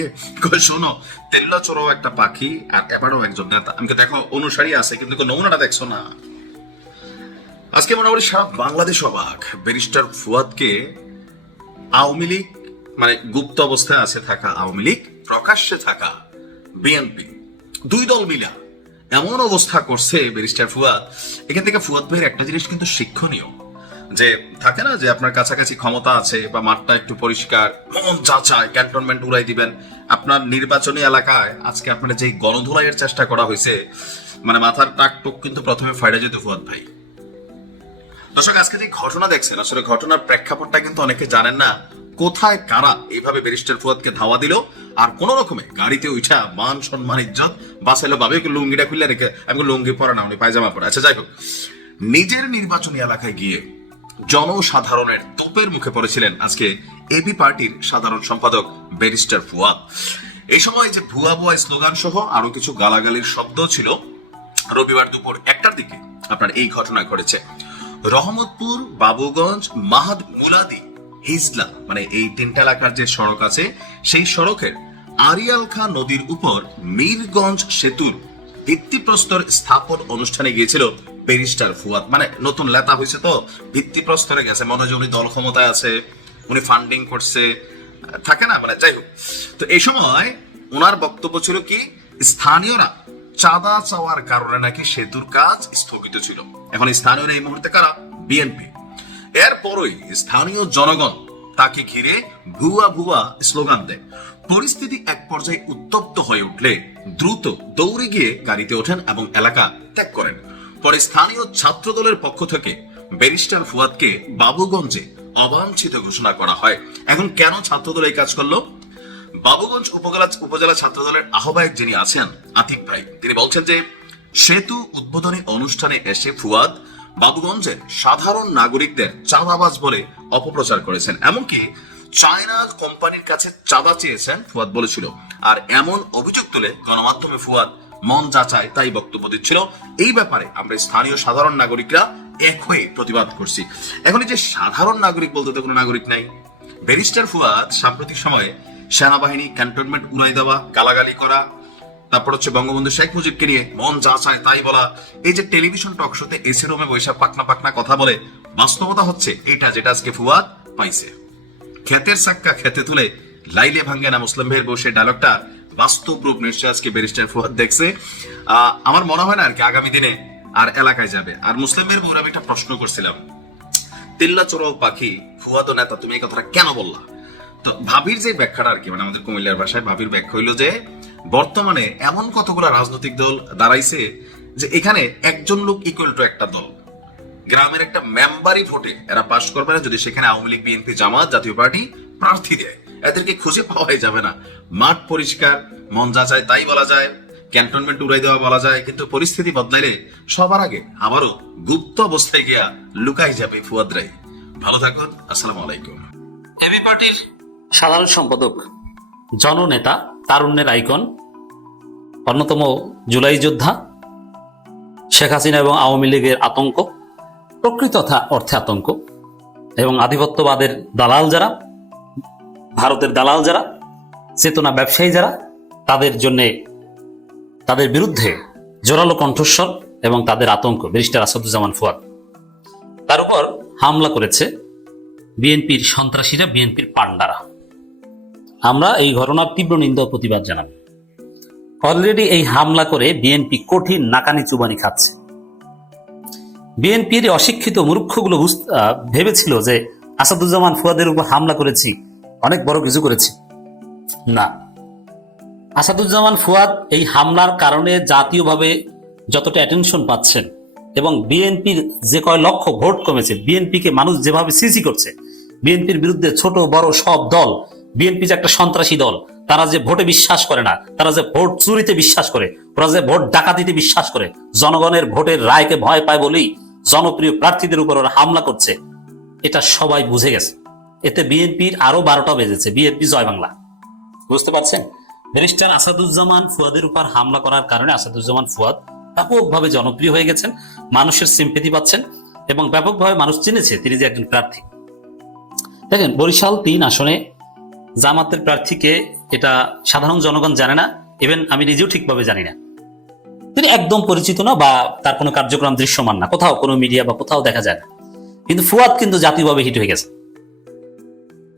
দিয়ে কই শোনো, তেল্লা চোরাও একটা পাখি আর এবারও একজন নেতা। আমাকে দেখো অনুসারী আছে, কিন্তু নমুনাটা দেখছো না। আজকে মোটামুটি সারা বাংলাদেশ অবাক। ব্যারিস্টার ফুয়াদকে আওয়ামী লীগ, মানে গুপ্ত অবস্থায় আছে থাকা আওয়ামী লীগ, প্রকাশ্যে থাকা বিএনপি, দুই দল মিলা এমন অবস্থা করছে ব্যারিস্টার ফুয়াদ। এখান থেকে ফুয়াদ ভাইয়ের একটা জিনিস কিন্তু শিক্ষণীয়, যে থাকে না যে আপনার কাছাকাছি ক্ষমতা আছে বা মাঠটা একটু পরিষ্কার, মন যা চায় ক্যান্টনমেন্ট উড়াই দিবেন। আপনার নির্বাচনী এলাকায় আজকে আপনার যে গণধোলাইয়ের চেষ্টা করা হয়েছে, মানে মাথার টাক টুক কিন্তু প্রথমে ফাইডা যেত ফুয়াদ ভাই। দর্শক, আজকে যে ঘটনা দেখছেন, আসলে ঘটনার প্রেক্ষাপটটা কিন্তু অনেকে জানেন না। কোথায় কারা এইভাবে ব্যারিস্টার ফুয়াদকে ধাওয়া দিল, আর কোন রকমে গাড়িতে উঠা মান সম্মান ইজ্জত বাঁচাইলো ভাবে লুঙ্গিটা খুলে রেখে, আমি লুঙ্গি পরা না, উনি পায়জামা পরে। আচ্ছা যাই হোক, নিজের নির্বাচনী এলাকায় গিয়ে জনসাধারণের তোপের মুখে পড়েছিলেন আজকে এবি পার্টির সাধারণ সম্পাদক ব্যারিস্টার ফুয়াদ। এই সময় যে ভুয়া ভুয়া স্লোগান সহ আরো কিছু গালাগালির শব্দ ছিল। রবিবার দুপুর 1টার দিকে আপনার এই ঘটনা ঘটেছে। রহমতপুর, বাবুগঞ্জ, মাহাদ, মুলাদি, হিজলা, মানে এই তিনটা এলাকার যে সড়ক আছে, সেই সড়কের আরিয়াল খাঁ নদীর উপর মীরগঞ্জ সেতুর ভিত্তিপ্রস্তর স্থাপন অনুষ্ঠানে গিয়েছিল ব্যারিস্টার ফুয়াদ। মানে নতুন লেতা হয়েছে তো ভিত্তিপ্রস্তরে গেছে, মনে হয় উনি দল ক্ষমতায় আছে, উনি ফান্ডিং করছে, থাকে না, মানে যাই হোক। তো এই সময় ওনার বক্তব্য ছিল কি, স্থানীয়রা চাঁদা চাওয়ার কারণে নাকি সেতুর কাজ স্থগিত ছিল। এখন স্থানীয়রা এই মুহূর্তে কারা? বিএনপি। এরপরই স্থানীয় জনগণ তাকে ঘিরে ভুয়া ভুয়া স্লোগান দেয়। পরিস্থিতি এক পর্যায়ে উত্তপ্ত হয়ে উঠলে দ্রুত দৌড়ে গিয়ে গাড়িতে ওঠেন এবং এলাকা ত্যাগ করেন। পরে স্থানীয় ছাত্র দলের পক্ষ থেকে ব্যারিস্টার ফুয়াদকে বাবুগঞ্জে অবাঞ্ছিত ঘোষণা করা হয়। এখন কেন ছাত্রদল এই কাজ করলো? বাবুগঞ্জ উপজেলা ছাত্র দলের আহ্বায়ক যিনি আছেন আতিক ভাই, তিনি বলছেন যে সেতু উদ্বোধনী অনুষ্ঠানে এসে ফুয়াদ বাবুগঞ্জের সাধারণ নাগরিকদের চাঁদাবাজ বলে অপপ্রচার করেছেন, এমনকি চায়না কোম্পানির কাছে চাঁদা চেয়েছেন ফুয়াদ বলেছিল। আর এমন অভিযোগ তুলে গণমাধ্যমে ফুয়াদ মন যা চায় তাই বক্তব্য দিচ্ছিল। এই ব্যাপারে আমরা স্থানীয় সাধারণ নাগরিকরা এক হয়ে প্রতিবাদ করছি। এখন এই যে সাধারণ নাগরিক বলতে তো কোনো নাগরিক নাই। ব্যারিস্টার ফুয়াদ সাম্প্রতিক সময়ে সেনাবাহিনী ক্যান্টনমেন্ট উড়াই দেওয়া, গালাগালি করা, তারপর হচ্ছে বঙ্গবন্ধু শেখ মুজিবকে নিয়ে মন যা চায় তাই বলা, এই যে টেলিভিশন টক শোতে এসি রুমে বৈশাখ পাকনা পাকনা কথা বলে, বাস্তবতা হচ্ছে এটা যেটা আজকে ফুয়াদ পাইছে। ক্ষেতের সাক্কা খেতে তুলে লাইলে ভাঙ্গে না মুসলিম ভাইয়ের বসে ডায়লগটা বাস্তব রূপ নিশ্চয় আজকে ব্যারিস্টার ফুয়াদ দেখছে। আমার মনে হয় না আর কি আগামী দিনে আর এলাকায় যাবে। আর মুসলিম ভাইয়ের বউর আমি একটা প্রশ্ন করছিলাম, তিল্লা চোরাও পাখি ফুয়াদ নেতা, তুমি এই কথাটা কেন বললা? তো ভাবির যে ব্যাখ্যাটা আর কি, মানে আমাদের কুমিল্লার ভাষায় ভাবির ব্যাখ্যা হইলো যে বর্তমানে এমন কতগুলো রাজনৈতিক দল দাঁড়াইছে যে এখানে একজন লোক ইকুয়াল টু একটা দল। গ্রামের একটা মেম্বারই ভোটে এরা পাশ করবে না যদি সেখানে আওয়ামী লীগ, বিএনপি, জামাত, জাতীয় পার্টি প্রার্থী দেয়। এদেরকে খুঁজে পাওয়াই যাবে না। মাঠ পরিষ্কার, মন যা চায় তাই বলা যায়, ক্যান্টনমেন্ট উড়াই দেওয়া বলা যায়, কিন্তু পরিস্থিতি বদলাইলে সবার আগে আবারও গুপ্ত অবস্থায় গিয়া লুকাই যাবে ফুয়াদরাই। ভালো থাকুন, আসসালামু আলাইকুম। এবি পার্টির সাধারণ সম্পাদক, জননেতা, তারুণ্যের আইকন, অন্যতম জুলাই যোদ্ধা, শেখ হাসিনা এবং আওয়ামী লীগের আতঙ্ক, প্রকৃত অর্থে আতঙ্ক, এবং আধিপত্যবাদের দালাল যারা, ভারতের দালাল যারা, চেতনা ব্যবসায়ী যারা, তাদের জন্যে, তাদের বিরুদ্ধে জোরালো কণ্ঠস্বর এবং তাদের আতঙ্ক ব্যারিস্টার আসাদুজ্জামান ফুয়াদ। তার উপর হামলা করেছে বিএনপির সন্ত্রাসীরা, বিএনপির পান্ডারা। আমরা এই ঘটনার তীব্র নিন্দা ও প্রতিবাদ জানাবো। অলরেডি এই হামলা করে বিএনপি কঠিন নাকানি চুবানি খাচ্ছে। বিএনপির অশিক্ষিত মূর্খগুলো ভেবেছিল যে আসাদুজ্জামান ফুয়াদের উপর হামলা করেছি, অনেক বড় কিছু করেছি। না, আসাদুজ্জামান ফুয়াদ এই হামলার কারণে জাতীয়ভাবে যতটা অ্যাটেনশন পাচ্ছেন এবং বিএনপির যে কয় লক্ষ ভোট কমেছে, বিএনপিকে মানুষ যেভাবে সিসি করছে, বিএনপির বিরুদ্ধে ছোট বড় সব দল, বিএনপি যে একটা সন্ত্রাসী দল, তারা যে ভোটে বিশ্বাস করে না, তারা যে ভোট চুরিতে বিশ্বাস করে, ওরা যে ভোট ডাকাতিতে বিশ্বাস করে, জনগণের ভোটের রায়কে ভয় পায় বলেই জনপ্রিয় প্রার্থীদের উপর ওরা হামলা করছে, এটা সবাই বুঝে গেছে। এতে বিএনপির আরো 12টা বেজেছে। বিএনপি জয় বাংলা। বুঝতে পারছেন? ব্যারিস্টার আসাদুজ্জামান ফুয়াদের উপর হামলা করার কারণে আসাদুজ্জামান ফুয়াদ ব্যাপকভাবে জনপ্রিয় হয়ে গেছেন, মানুষের সিম্পেথি পাচ্ছেন এবং ব্যাপকভাবে মানুষ চিনেছে তিনি যে একজন প্রার্থী। দেখেন, বরিশাল 3 আসনে জামাতের প্রার্থীকে এটা সাধারণ জনগণ জানে না, ইভেন আমি নিজেও ঠিকভাবে জানি না। তিনি একদম পরিচিত না বা তার কোনো কার্যক্রম দৃশ্যমান না, কোথাও কোনো মিডিয়া বা কোথাও দেখা যায় না। কিন্তু ফুয়াদ কিন্তু জাতীয়ভাবে হিট হয়ে গেছে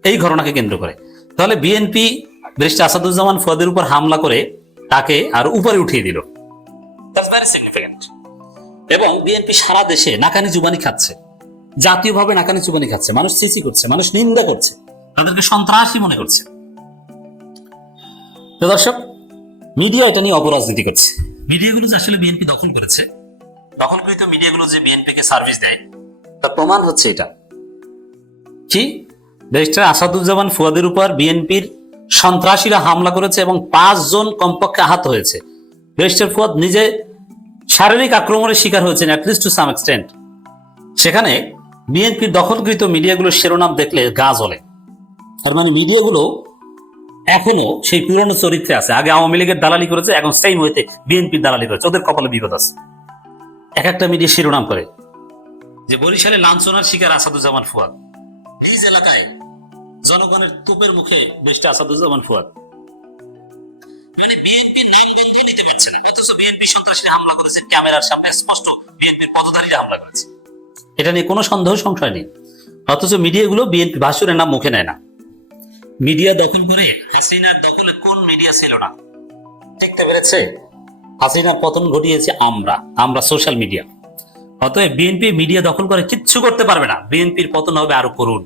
এই ঘটনাকে কেন্দ্র করে। তাহলে বিএনপি ব্যারিস্টার আসাদুজ্জামান ফুয়াদের উপর হামলা করে তাকে আর উপরে উঠিয়ে দিল। এবং বিএনপি সারা দেশে নাকানি চুবানি খাচ্ছে, জাতীয়ভাবে নাকানি চুবানি খাচ্ছে, মানুষ চিচি করছে, মানুষ নিন্দা করছে, তাদেরকে সন্ত্রাসী মনে করছে। তো দর্শক, মিডিয়া এটা নিয়ে অপরাজনীতি করছে। মিডিয়াগুলো যে আসলে বিএনপি দখল করেছে, দখলকৃত মিডিয়াগুলো যে বিএনপিকে সার্ভিস দেয় তার প্রমাণ হচ্ছে এটা। কি? ব্যারিস্টার আসাদুজ্জামান ফুয়াদের উপর বিএনপির সন্ত্রাসীরা হামলা করেছে এবং 5 জন কমপক্ষে আহত হয়েছে। ব্যারিস্টার ফুয়াদ নিজে শারীরিক আক্রমণের শিকার হয়েছেন অ্যাটলিস্ট টু সাম এক্সটেন্ট। সেখানে বিএনপির দখলকৃত মিডিয়াগুলোর শিরোনাম দেখলে গা জ্বলে। আর মানে মিডিয়াগুলো এখনো সেই পুরনো চরিত্রে আছে। আগে আওয়ামী লীগের দালালি করেছে, এখন সেম হইতে বিএনপির দালালি করেছে, ওদের কপালে বিপদ আছে। এক একটা মিডিয়া শিরোনাম করে যে বরিশালে লাঞ্ছনার শিকার আসাদুজ্জামান ফুয়াদ, নিজ এলাকায় জনগণের তোপের মুখে ব্যারিস্টার আসাদুজ্জামান ফুয়াদ। মানে বিএনপির নাম বন্ধ নিতে পারছে না, অথচ বিএনপি সন্ত্রাসী হামলা করেছে, ক্যামেরার সামনে স্পষ্ট বিএনপির পদধারীরা হামলা করেছে, এটা নিয়ে কোনো সন্দেহ সংশয় নেই। অথচ মিডিয়াগুলো বিএনপি ভাসুরের নাম মুখে নেয় না। মিডিয়া দখল করে হাসিনার দখলে কোন মিডিয়া ছিল না? দেখতে পেরেছে? হাসিনার পতন ঘটিয়েছে আমরা সোশ্যাল মিডিয়া। অতএব বিএনপি মিডিয়া দখল করে কিচ্ছু করতে পারবে না, বিএনপির পতন হবে আরো করুণ।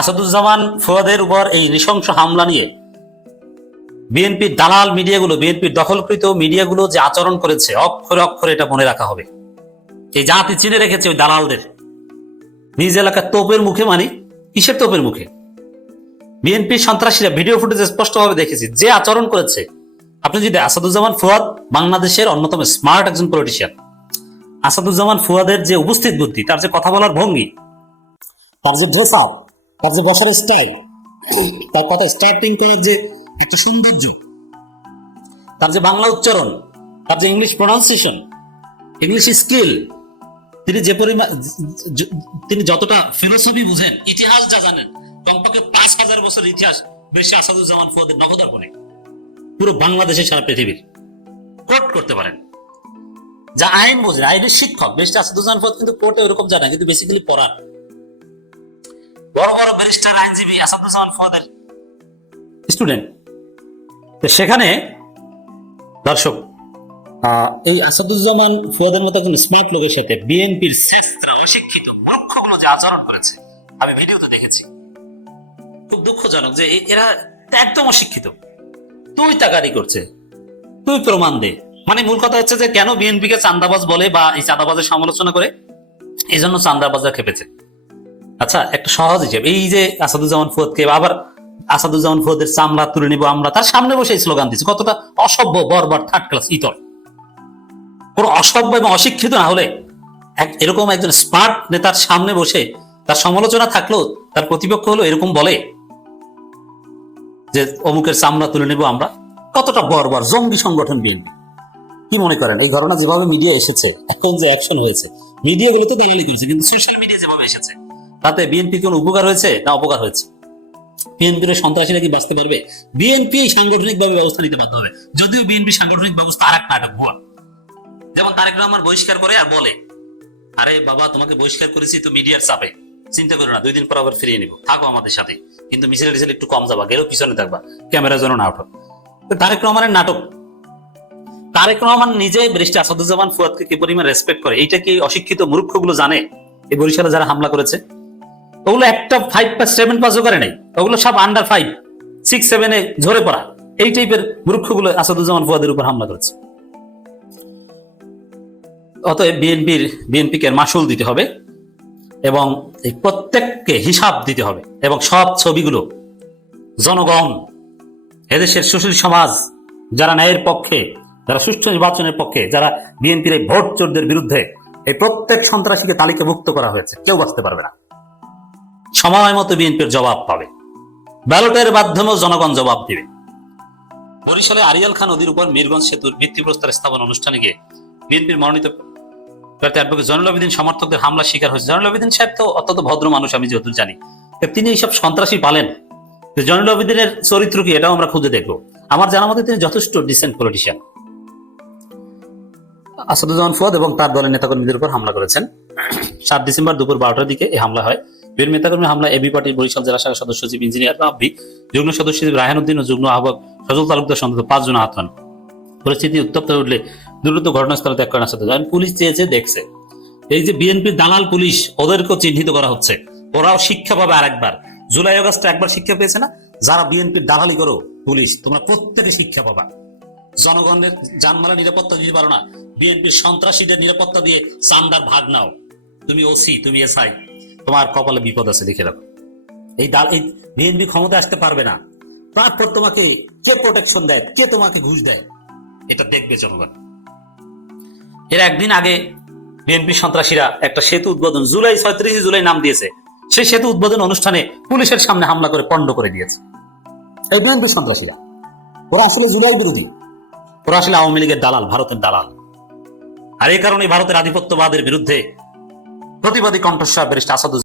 আসাদুজ্জামান ফুয়াদের উপর এই নৃশংস হামলা নিয়ে বিএনপির দালাল মিডিয়াগুলো, বিএনপির দখলকৃত মিডিয়াগুলো যে আচরণ করেছে, অক্ষরে অক্ষরে এটা মনে রাখা হবে। এই জাতি চিনে রেখেছে ওই দালালদের। নিজ এলাকার তোপের মুখে, মানে কিসের তোপের মুখে? বিএনপির সন্ত্রাসীরা ভিডিও ফুটেজে স্পষ্টভাবে দেখেছি যে আচরণ করেছে। আপনি যদি আসাদুজ্জামান ফুয়াদ বাংলাদেশের অন্যতম স্মার্ট একজন পলিটিশিয়ান, আসাদুজ্জামান ফুয়াদের যে উপস্থিত বুদ্ধি, তার যে কথা বলার ভঙ্গি, তার যে ড্রেস আপ, তার যে বসার স্টাইল, তার কথা স্টার্টিং করার যে একটু সৌন্দর্য, তার যে বাংলা উচ্চারণ, তার যে ইংলিশ প্রনাউন্সিয়েশন, ইংলিশ স্কিল, তিনি যতটা ফিলোসফি বুঝেন, ইতিহাস যা জানেন, কমপক্ষে 5000 বছর ইতিহাস বেশি আসাদুজ্জামান ফুয়াদের নখদর্পণে পুরো বাংলাদেশের সারা পৃথিবীর কোর্ট করতে পারেন। যা আইন বোঝেন, আইনের শিক্ষক ব্যারিস্টার আসাদুজ্জামান ফুয়াদ কিন্তু কোর্টে ওরকম জানা, কিন্তু বেসিক্যালি পড়ান। বড় বড় ব্যারিস্টার আইনজীবী আসাদুজ্জামান ফুয়াদের স্টুডেন্ট। সেখানে দর্শক, এই আসাদুজ্জামান ফুয়াদের মতো একজন স্মার্ট লোকের সাথে বিএনপির শ্রেষ্ঠরা অশিক্ষিত মূর্খগুলো যে আচরণ করেছে, আমি ভিডিওতে দেখেছি। খুব দুঃখজনক যে এরা একদম অশিক্ষিত। তুই তাকারি করছে, তুই প্রমাণ দে। মানে মূল কথা হচ্ছে যে কেন বিএনপি কে চাঁদাবাজ বলে বা এই চাঁদাবাজের সমালোচনা করে, এই জন্য চাঁদাবাজরা খেপেছে। আচ্ছা, একটা সহজ হিসেবে, এই যে আসাদুজ্জামান ফুয়াদকে আবার আসাদুজ্জামান ফুয়াদের চামড়া তুলে নিব আমরা, তার সামনে বসে স্লোগান দিচ্ছে, কতটা অসভ্য, বর্বর, থার্ড ক্লাস, ইতর। কোন অসভ্য এবং অশিক্ষিত না হলে এরকম একজন স্মার্ট নেতার সামনে বসে তার সমালোচনা থাকলেও তার প্রতিপক্ষ হলো এরকম বলে যে অমুকের চামড়া তুলে নেব আমরা? কতটা বর্বর জঙ্গি সংগঠন বিএনপি। কি মনে করেন এই ঘটনা যেভাবে মিডিয়া এসেছে, এখন যে অ্যাকশন হয়েছে, মিডিয়াগুলো তো দালালি করেছে, কিন্তু সোশ্যাল মিডিয়া যেভাবে এসেছে তাতে বিএনপি কোন উপকার হয়েছে না অপকার হয়েছে? বিএনপির সন্ত্রাসীরা কি বাঁচতে পারবে? বিএনপি সাংগঠনিক ভাবে ব্যবস্থা নিতে বাধ্য হবে, যদিও বিএনপি সাংগঠনিক ব্যবস্থা আর এক নাটক ভুয়া। যেমন তারেক রহমান বহিষ্কার করে আর বলে, আরে বাবা তোমাকে বহিষ্কার করেছি তো মিডিয়ার চাপে, চিন্তা করো না, 2 দিন পর আবার ফিরিয়ে নিব, থাকো আমাদের সাথে, কিন্তু মিছিল টিছিল একটু কম যাবা, গেলেও পিছনে থাকবা, ক্যামেরা যেন না ওঠো। তারেক রহমানের নাটক। তারেক রহমান নিজে ব্যারিস্টার আসাদুজ্জামান ফুয়াদকে কি পরিমাণ রেসপেক্ট করে, এইটা কি অশিক্ষিত মূর্খগুলো জানে? এই বরিশালে যারা হামলা করেছে ওগুলো একটা 5 বা 7 পাসও করে নাই, ওগুলো সব আন্ডার 5, 6, 7 এ ঝরে পড়া এই টাইপের মূর্খগুলো আসাদুজ্জামান ফুয়াদের উপর হামলা করেছে। অতএব বিএনপিকে মাসুল দিতে হবে এবং এই প্রত্যেককে হিসাব দিতে হবে, এবং সব ছবিগুলো জনগণ, এদেশের সুশীল সমাজ, যারা ন্যায়ের পক্ষে, যারা সুষ্ঠু নির্বাচনের পক্ষে, যারা বিএনপির এই ভোট চোরদের বিরুদ্ধে, এই প্রত্যেক সন্ত্রাসীকে তালিকাভুক্ত করা হয়েছে, কেউ বাঁচতে পারবে না। সময় মতো বিএনপির জবাব পাবে, ব্যালটের মাধ্যমেও জনগণ জবাব দিবে। বরিশালে আরিয়াল খান নদীর উপর মিরগঞ্জ সেতুর ভিত্তিপ্রস্তর স্থাপন অনুষ্ঠানে গিয়ে বিএনপির মনোনীত প্রার্থী অ্যাডভোকেট জয়নুল আবেদিন সমর্থকদের হামলা শিকার হয়েছে। জয়নুল আবেদিন সাহেব তো অত্যন্ত ভদ্র মানুষ, আমি যতদূর জানি। তিনি এইসব সন্ত্রাসী পালেন, তো জয়নুল আবেদিনের চরিত্র কি এটাও আমরা খুঁজে দেখবো। আমার জানা মতে তিনি যথেষ্ট ডিসেন্ট পলিটিশিয়ান। আসাদুজ্জামান ফুয়াদ এবং তার দলের নেতাকর্মীদের উপর হামলা করেছেন। 7 ডিসেম্বর দুপুর 12টার দিকে এই হামলা হয়। বীর নেতাকর্মী হামলা এবি পার্টির বরিশাল জেলা শাখার সদস্য সচিব ইঞ্জিনিয়ার রাব্বি, যুগ্ম সদস্য সচিব রায়হান উদ্দিন ও যুগ্ম আহ্বায়ক সজল তালুকদার সন্তত 5 জন আহত হন। পরিস্থিতি উত্তপ্ত হয়ে উঠলে দ্রুত ঘটনাস্থলে ত্যাগ করেন আসাদুজ্জামান। পুলিশ চেয়েছে, দেখছে। এই যে বিএনপির দালাল পুলিশ, ওদেরকেও চিহ্নিত করা হচ্ছে। ওরাও শিক্ষা পাবে আরেকবার। জুলাই আগস্টে একবার শিক্ষা পেয়েছে না? যারা বিএনপির দালালি করো পুলিশ, তোমরা প্রত্যেকে শিক্ষা পাবা। জনগণের জানমালের নিরাপত্তা দিতে পারো না, বিএনপির সন্ত্রাসীদের নিরাপত্তা দিয়ে চান্দার ভাগ নাও। তুমি ওসি, তুমি এসআই, তোমার কপালে বিপদ আছে, লিখে রাখো। এই বিএনপি ক্ষমতা আসতে পারবে না। তারপর তোমাকে কে প্রোটেকশন দেয়, কে তোমাকে ঘুষ দেয়, এটা দেখবে জনগণ। এর একদিন আগে বিএনপি সন্ত্রাসীরা একটা সেতু উদ্বোধন, 36 জুলাই নাম দিয়েছে, সেই সেতু উদ্বোধন অনুষ্ঠানে পুলিশের সামনে হামলা করে পণ্ড করে দিয়েছে এই বিএনপি সন্ত্রাসীরা। ওরা আসলে জুলাই বিরোধী, ওরা আসলে আওয়ামী লীগের দালাল, ভারতের দালাল। আর এই কারণে ভারতের আধিপত্যবাদের বিরুদ্ধে প্রতিবাদী কণ্ঠস্বর ব্যারিস্টার আসাদুজ্জামান